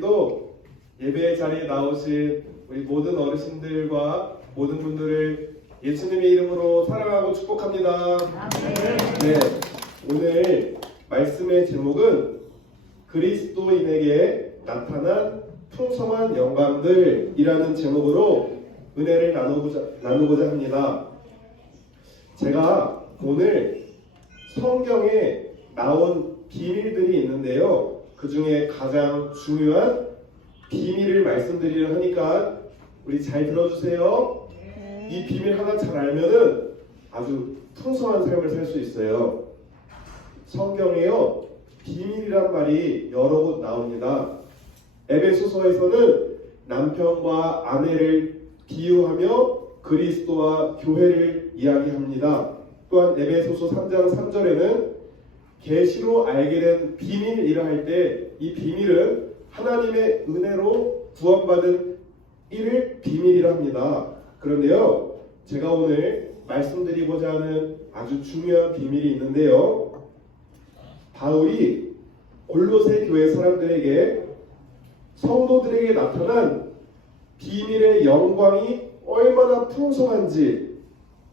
또 예배 자리에 나오신 우리 모든 어르신들과 모든 분들을 예수님의 이름으로 사랑하고 축복합니다. 네, 오늘 말씀의 제목은 그리스도인에게 나타난 풍성한 영광들이라는 제목으로 은혜를 나누고자 합니다. 제가 오늘 성경에 나온 비밀들이 있는데요. 그 중에 가장 중요한 비밀을 말씀드리려 하니까 우리 잘 들어주세요. 이 비밀 하나 잘 알면은 아주 풍성한 삶을 살 수 있어요. 성경에요, 비밀이란 말이 여러 곳 나옵니다. 에베소서에서는 남편과 아내를 비유하며 그리스도와 교회를 이야기합니다. 또한 에베소서 3장 3절에는 계시로 알게 된 비밀이라 할 때 이 비밀은 하나님의 은혜로 구원받은 이를 비밀이라 합니다. 그런데요, 제가 오늘 말씀드리고자 하는 아주 중요한 비밀이 있는데요. 바울이 골로새 교회 사람들에게 성도들에게 나타난 비밀의 영광이 얼마나 풍성한지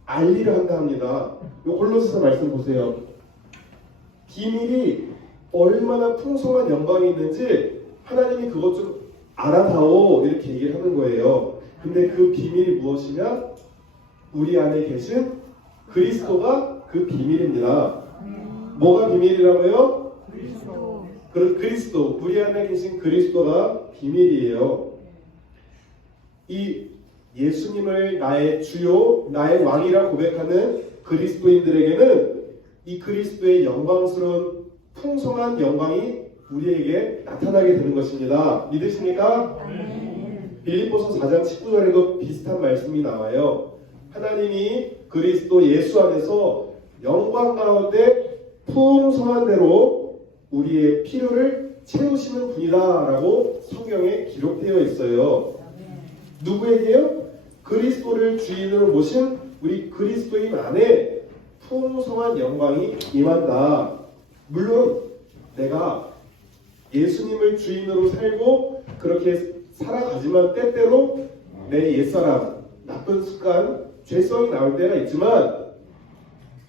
알리려 한다 합니다. 이 골로새서 말씀 보세요. 비밀이 얼마나 풍성한 영광이 있는지 하나님이 그것 좀 알아다오 이렇게 얘기를 하는 거예요. 근데 그 비밀이 무엇이냐? 우리 안에 계신 그리스도가 그 비밀입니다. 뭐가 비밀이라고요? 그리스도. 우리 안에 계신 그리스도가 비밀이에요. 이 예수님을 나의 주요, 나의 왕이라 고백하는 그리스도인들에게는 이 그리스도의 영광스러운 풍성한 영광이 우리에게 나타나게 되는 것입니다. 믿으십니까? 빌립보서 4장 19절에도 비슷한 말씀이 나와요. 하나님이 그리스도 예수 안에서 영광 가운데 풍성한 대로 우리의 필요를 채우시는 분이다 라고 성경에 기록되어 있어요. 누구에게요? 그리스도를 주인으로 모신 우리 그리스도인 안에 풍성한 영광이 임한다. 물론 내가 예수님을 주인으로 살고 그렇게 살아가지만 때때로 내 옛사람, 나쁜 습관, 죄성이 나올 때가 있지만,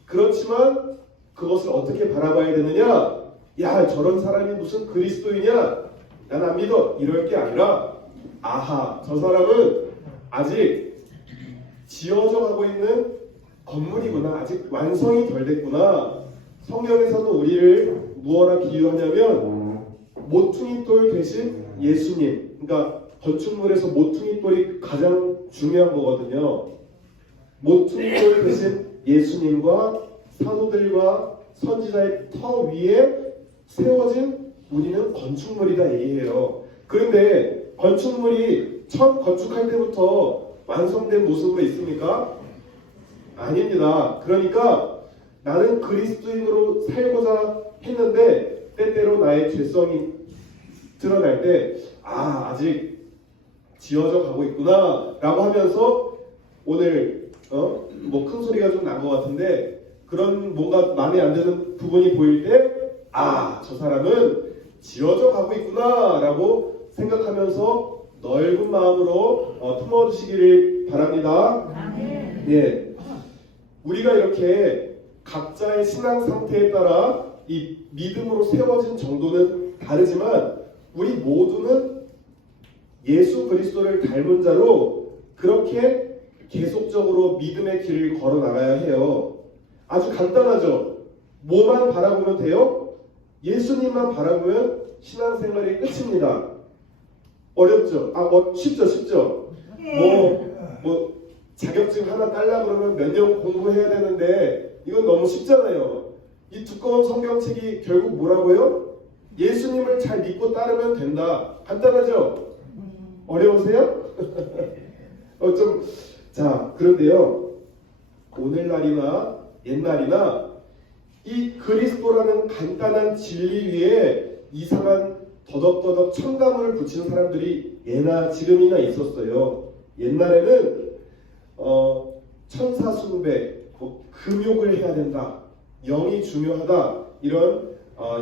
그렇지만 그것을 어떻게 바라봐야 되느냐? 야, 저런 사람이 무슨 그리스도이냐? 난 안 믿어. 이럴 게 아니라, 아하, 저 사람은 아직 지어져 가고 있는 건물이구나. 아직 완성이 덜 됐구나. 성경에서는 우리를 무엇라 비유하냐면 모퉁이 돌 대신 예수님. 그러니까 건축물에서 모퉁이 돌이 가장 중요한 거거든요. 모퉁이 돌 대신 예수님과 사도들과 선지자의 터 위에 세워진 우리는 건축물이다 얘기해요. 그런데 건축물이 처음 건축할 때부터 완성된 모습으로 있습니까? 아닙니다. 그러니까 나는 그리스도인으로 살고자 했는데 때때로 나의 죄성이 드러날 때 아직 지어져 가고 있구나 라고 하면서 오늘 뭐 큰 소리가 좀 난 것 같은데 그런 뭔가 마음에 안 드는 부분이 보일 때 저 사람은 지어져 가고 있구나 라고 생각하면서 넓은 마음으로 품어주시기를 바랍니다. 예, 우리가 이렇게 각자의 신앙 상태에 따라 이 믿음으로 세워진 정도는 다르지만 우리 모두는 예수 그리스도를 닮은 자로 그렇게 계속적으로 믿음의 길을 걸어 나가야 해요. 아주 간단하죠. 뭐만 바라보면 돼요? 예수님만 바라보면 신앙생활이 끝입니다. 어렵죠? 쉽죠? 뭐 자격증 하나 딸라 그러면 몇 년 공부해야 되는데 이건 너무 쉽잖아요. 이 두꺼운 성경책이 결국 뭐라고요? 예수님을 잘 믿고 따르면 된다. 간단하죠? 어려우세요? 그런데요. 오늘날이나 옛날이나 이 그리스도라는 간단한 진리 위에 이상한 더덕더덕 첨가물을 붙이는 사람들이 예나 지금이나 있었어요. 옛날에는 천사 숭배, 금욕을 해야 된다, 영이 중요하다, 이런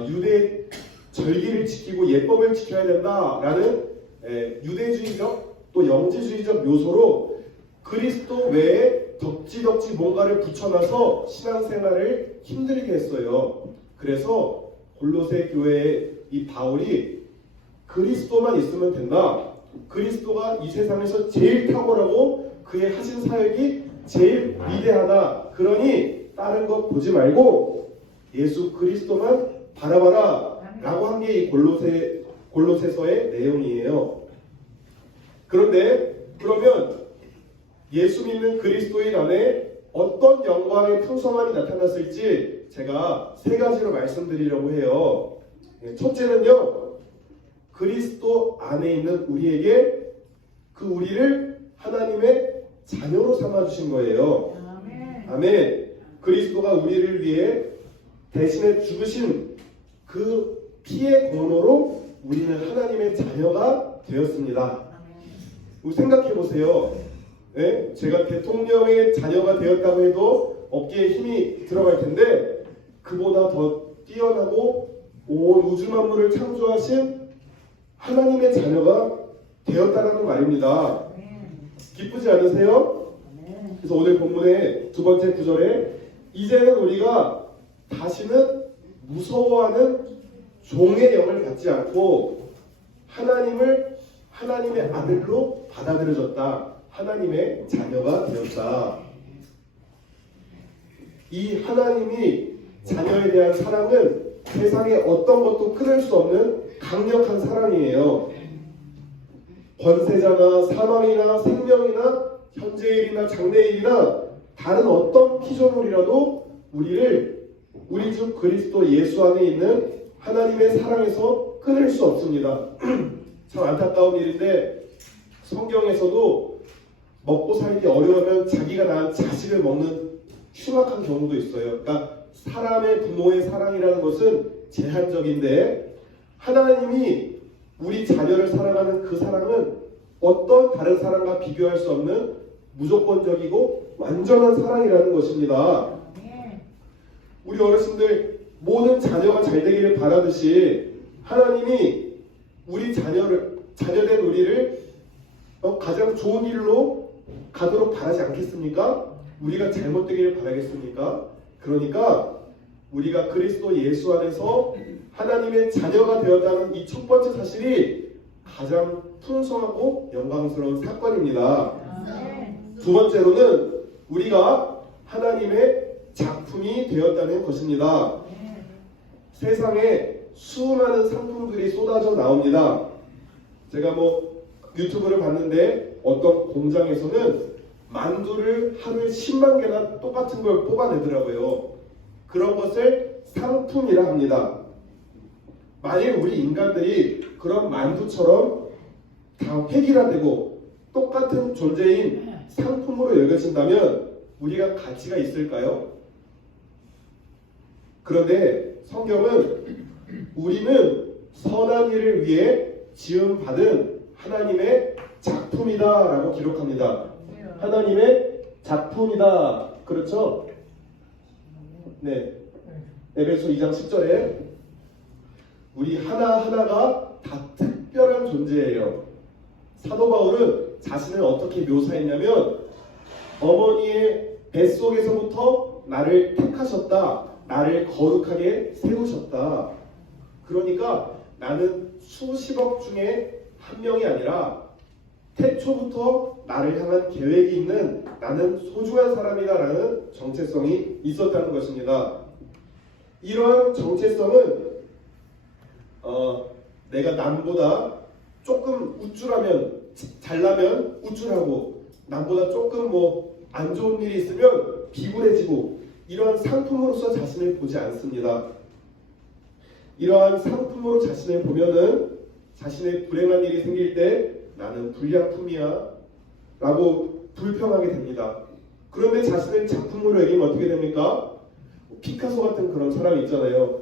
유대 절기를 지키고 예법을 지켜야 된다라는 유대주의적 또 영지주의적 요소로 그리스도 외에 덕지덕지 뭔가를 붙여놔서 신앙생활을 힘들게 했어요. 그래서 골로새 교회의 이 바울이 그리스도만 있으면 된다. 그리스도가 이 세상에서 제일 탁월하고 그의 하신 사역이 제일 위대하다. 그러니 다른 거 보지 말고 예수 그리스도만 바라봐라 라고 한 게 이 골로새서의 내용이에요. 그런데 그러면 예수 믿는 그리스도인 안에 어떤 영광의 풍성함이 나타났을지 제가 세 가지로 말씀드리려고 해요. 첫째는요, 그리스도 안에 있는 우리에게 그 우리를 하나님의 자녀로 삼아주신 거예요. 아멘. 그리스도가 우리를 위해 대신에 죽으신 그 피의 공로로 우리는 하나님의 자녀가 되었습니다. 생각해 보세요. 네? 제가 대통령의 자녀가 되었다고 해도 어깨에 힘이 들어갈 텐데 그보다 더 뛰어나고 온 우주 만물을 창조하신 하나님의 자녀가 되었다라는 말입니다. 기쁘지 않으세요? 그래서 오늘 본문의 두 번째 구절에 이제는 우리가 다시는 무서워하는 종의 영을 갖지 않고 하나님의 아들로 받아들여졌다. 하나님의 자녀가 되었다. 이 하나님이 자녀에 대한 사랑은 세상에 어떤 것도 끊을 수 없는 강력한 사랑이에요. 권세자나 사망이나 생명이나 현재일이나 장래일이나 다른 어떤 피조물이라도 우리 주 그리스도 예수 안에 있는 하나님의 사랑에서 끊을 수 없습니다. 참 안타까운 일인데 성경에서도 먹고 살기 어려우면 자기가 낳은 자식을 먹는 흉악한 경우도 있어요. 그러니까 사람의 부모의 사랑이라는 것은 제한적인데 하나님이 우리 자녀를 사랑하는 그 사랑은 어떤 다른 사랑과 비교할 수 없는 무조건적이고 완전한 사랑이라는 것입니다. 우리 어르신들 모든 자녀가 잘 되기를 바라듯이 하나님이 우리 자녀된 우리를 가장 좋은 길로 가도록 바라지 않겠습니까? 우리가 잘못되기를 바라겠습니까? 그러니까 우리가 그리스도 예수 안에서 하나님의 자녀가 되었다는 이 첫 번째 사실이 가장 풍성하고 영광스러운 사건입니다. 두 번째로는 우리가 하나님의 작품이 되었다는 것입니다. 세상에 수많은 상품들이 쏟아져 나옵니다. 제가 유튜브를 봤는데 어떤 공장에서는 만두를 하루에 10만 개나 똑같은 걸 뽑아내더라고요. 그런 것을 상품이라 합니다. 만일 우리 인간들이 그런 만두처럼 다 획일화되고 똑같은 존재인 상품으로 여겨진다면 우리가 가치가 있을까요? 그런데 성경은 우리는 선한 일을 위해 지음받은 하나님의 작품이다 라고 기록합니다. 하나님의 작품이다. 그렇죠? 네. 에베소 2장 10절에 우리 하나하나가 다 특별한 존재예요. 사도 바울은 자신을 어떻게 묘사했냐면 어머니의 뱃속에서부터 나를 택하셨다. 나를 거룩하게 세우셨다. 그러니까 나는 수십억 중에 한 명이 아니라 태초부터 나를 향한 계획이 있는 나는 소중한 사람이다라는 정체성이 있었다는 것입니다. 이러한 정체성은 내가 남보다 조금 우쭐하면 잘나면 우쭐하고 남보다 조금 안 좋은 일이 있으면 비굴해지고 이러한 상품으로서 자신을 보지 않습니다. 이러한 상품으로 자신을 보면은 자신의 불행한 일이 생길 때 나는 불량품이야 라고 불평하게 됩니다. 그런데 자신을 작품으로 여기면 어떻게 됩니까? 피카소 같은 그런 사람이 있잖아요.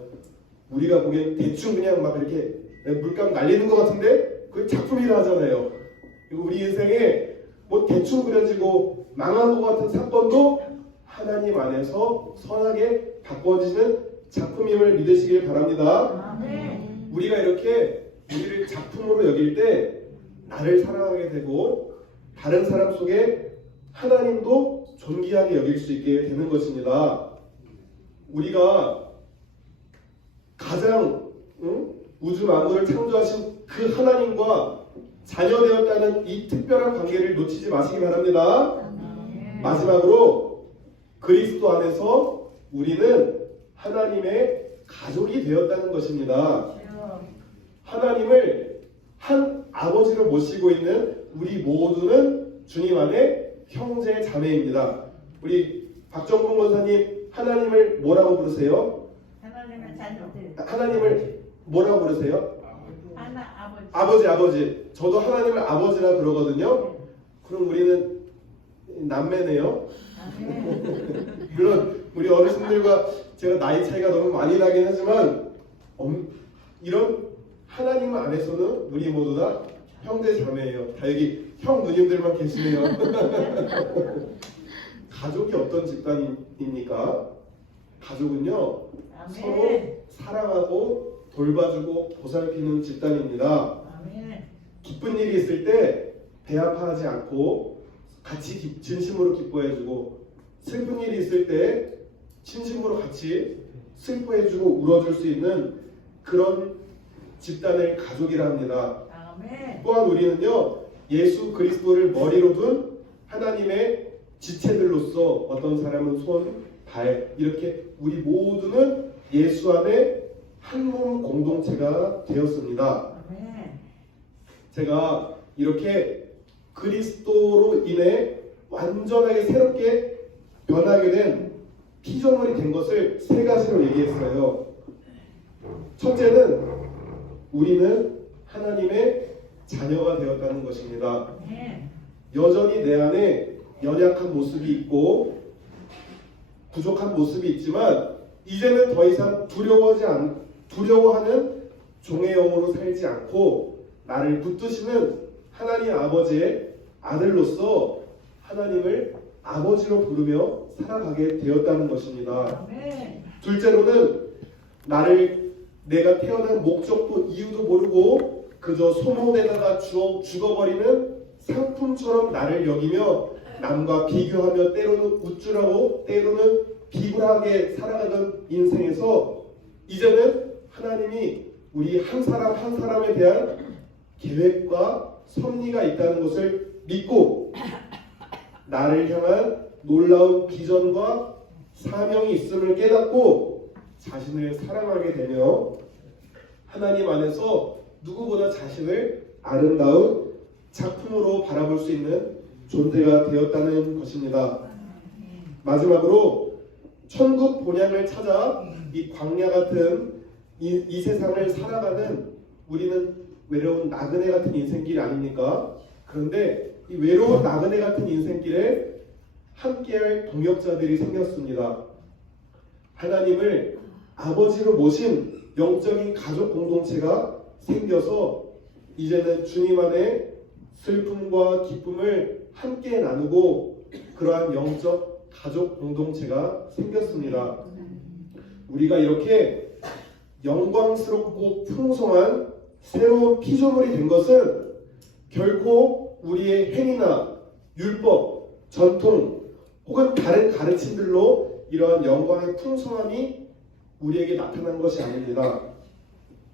우리가 보기엔 대충 그냥 막 이렇게 물감 날리는 것 같은데 그게 작품이라 하잖아요. 그리고 우리 인생에 대충 그려지고 망한 것 같은 사건도 하나님 안에서 선하게 바꿔지는 작품임을 믿으시길 바랍니다. 우리가 이렇게 우리를 작품으로 여길 때 나를 사랑하게 되고 다른 사람 속에 하나님도 존귀하게 여길 수 있게 되는 것입니다. 우리가 가장 우주 만물을 창조하신 그 하나님과 자녀되었다는 이 특별한 관계를 놓치지 마시기 바랍니다. 마지막으로 그리스도 안에서 우리는 하나님의 가족이 되었다는 것입니다. 하나님을 한 아버지로 모시고 있는 우리 모두는 주님 안에 형제 자매입니다. 우리 박정봉 권사님 하나님을 뭐라고 부르세요? 하나님의 자녀들. 하나님을 뭐라고 부르세요? 아버지. 저도 하나님을 아버지라 그러거든요. 그럼 우리는 남매네요. 물론 우리 어르신들과 제가 나이 차이가 너무 많이 나긴 하지만 이런 하나님 안에서는 우리 모두 다 형제 자매예요. 다 여기 형 누님들만 계시네요. 가족이 어떤 집단입니까? 가족은요 서로 사랑하고 돌봐주고 보살피는 집단입니다. 기쁜 일이 있을 때 배 아파하지 않고 같이 진심으로 기뻐해주고 슬픈 일이 있을 때 진심으로 같이 슬퍼해주고 울어줄 수 있는 그런 집단을 가족이라 합니다. 또한 우리는요 예수 그리스도를 머리로 둔 하나님의 지체들로서 어떤 사람은 손, 발 이렇게 우리 모두는 예수 안에 한 몸 공동체가 되었습니다. 제가 이렇게 그리스도로 인해 완전하게 새롭게 변하게 된 피조물이 된 것을 세 가지로 얘기했어요. 첫째는 우리는 하나님의 자녀가 되었다는 것입니다. 여전히 내 안에 연약한 모습이 있고 부족한 모습이 있지만 이제는 더 이상 두려워하는 종의 영으로 살지 않고 나를 붙드시는 하나님 아버지의 아들로서 하나님을 아버지로 부르며 살아가게 되었다는 것입니다. 둘째로는 내가 태어난 목적도 이유도 모르고 그저 소모되다가 죽어버리는 상품처럼 나를 여기며 남과 비교하며 때로는 우쭐하고 때로는 비굴하게 살아가던 인생에서 이제는 하나님이 우리 한 사람 한 사람에 대한 계획과 섭리가 있다는 것을 믿고 나를 향한 놀라운 비전과 사명이 있음을 깨닫고 자신을 사랑하게 되며 하나님 안에서 누구보다 자신을 아름다운 작품으로 바라볼 수 있는 존재가 되었다는 것입니다. 마지막으로 천국 본향을 찾아 이 광야 같은 이 세상을 살아가는 우리는 외로운 나그네 같은 인생길 아닙니까? 그런데 이 외로운 나그네 같은 인생길에 함께할 동역자들이 생겼습니다. 하나님을 아버지로 모신 영적인 가족 공동체가 생겨서 이제는 주님 안에 슬픔과 기쁨을 함께 나누고 그러한 영적 가족 공동체가 생겼습니다. 우리가 이렇게 영광스럽고 풍성한 새로운 피조물이 된 것은 결코 우리의 행위나 율법, 전통 혹은 다른 가르침들로 이러한 영광의 풍성함이 우리에게 나타난 것이 아닙니다.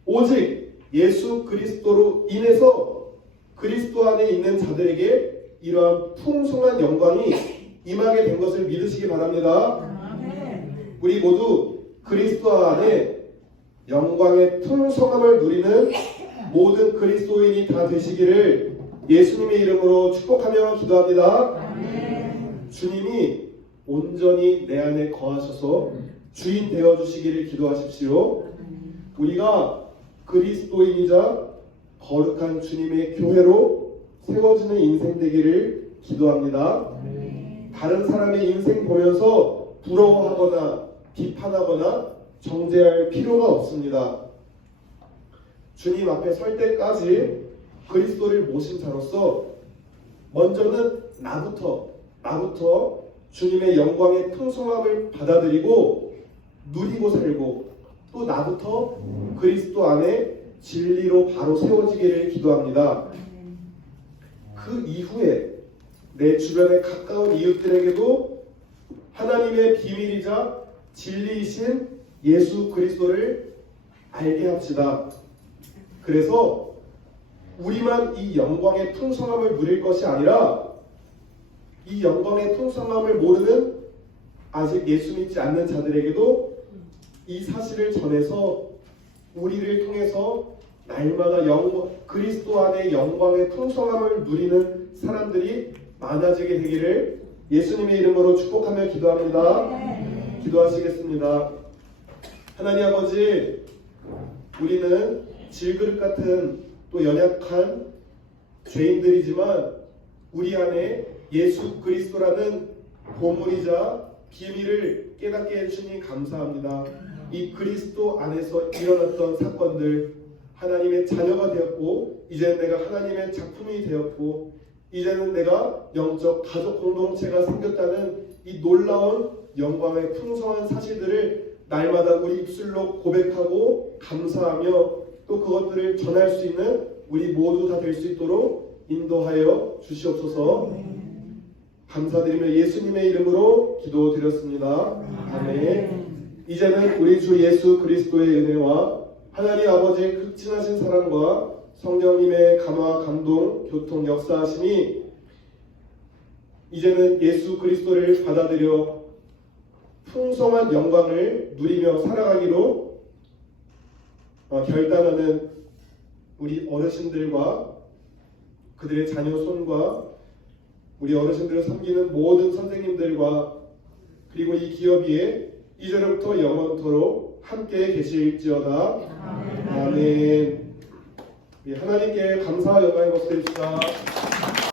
오직 예수 그리스도로 인해서 그리스도 안에 있는 자들에게 이러한 풍성한 영광이 임하게 된 것을 믿으시기 바랍니다. 우리 모두 그리스도 안에 영광의 풍성함을 누리는 모든 그리스도인이 다 되시기를 예수님의 이름으로 축복하며 기도합니다. 주님이 온전히 내 안에 거하셔서 주인 되어주시기를 기도하십시오. 우리가 그리스도인이자 거룩한 주님의 교회로 세워지는 인생 되기를 기도합니다. 다른 사람의 인생 보면서 부러워하거나 비판하거나 정죄할 필요가 없습니다. 주님 앞에 설 때까지 그리스도를 모신 자로서 먼저는 나부터 주님의 영광의 풍성함을 받아들이고 누리고 살고 또 나부터 그리스도 안에 진리로 바로 세워지기를 기도합니다. 그 이후에 내 주변에 가까운 이웃들에게도 하나님의 비밀이자 진리이신 예수 그리스도를 알게 합시다. 그래서 우리만 이 영광의 풍성함을 누릴 것이 아니라 이 영광의 풍성함을 모르는 아직 예수 믿지 않는 자들에게도 이 사실을 전해서 우리를 통해서 날마다 그리스도 안의 영광의 풍성함을 누리는 사람들이 많아지게 되기를 예수님의 이름으로 축복하며 기도합니다. 기도하시겠습니다. 하나님 아버지, 우리는 질그릇 같은 또 연약한 죄인들이지만 우리 안에 예수 그리스도라는 보물이자 비밀을 깨닫게 해주시니 감사합니다. 이 그리스도 안에서 일어났던 사건들, 하나님의 자녀가 되었고 이제는 내가 하나님의 작품이 되었고 이제는 내가 영적 가족 공동체가 생겼다는 이 놀라운 영광의 풍성한 사실들을 날마다 우리 입술로 고백하고 감사하며 또 그것들을 전할 수 있는 우리 모두 다 될 수 있도록 인도하여 주시옵소서. 감사드리며 예수님의 이름으로 기도드렸습니다. 아멘. 이제는 우리 주 예수 그리스도의 은혜와 하나님 아버지의 극진하신 사랑과 성령님의 감화, 감동, 교통, 역사하심이 이제는 예수 그리스도를 받아들여 풍성한 영광을 누리며 살아가기로 결단하는 우리 어르신들과 그들의 자녀 손과 우리 어르신들을 섬기는 모든 선생님들과 그리고 이 기업 위에 이제로부터 영원토록 함께 계실지어다. 아멘. 하나님께 감사와 영광의 것을 드립시다.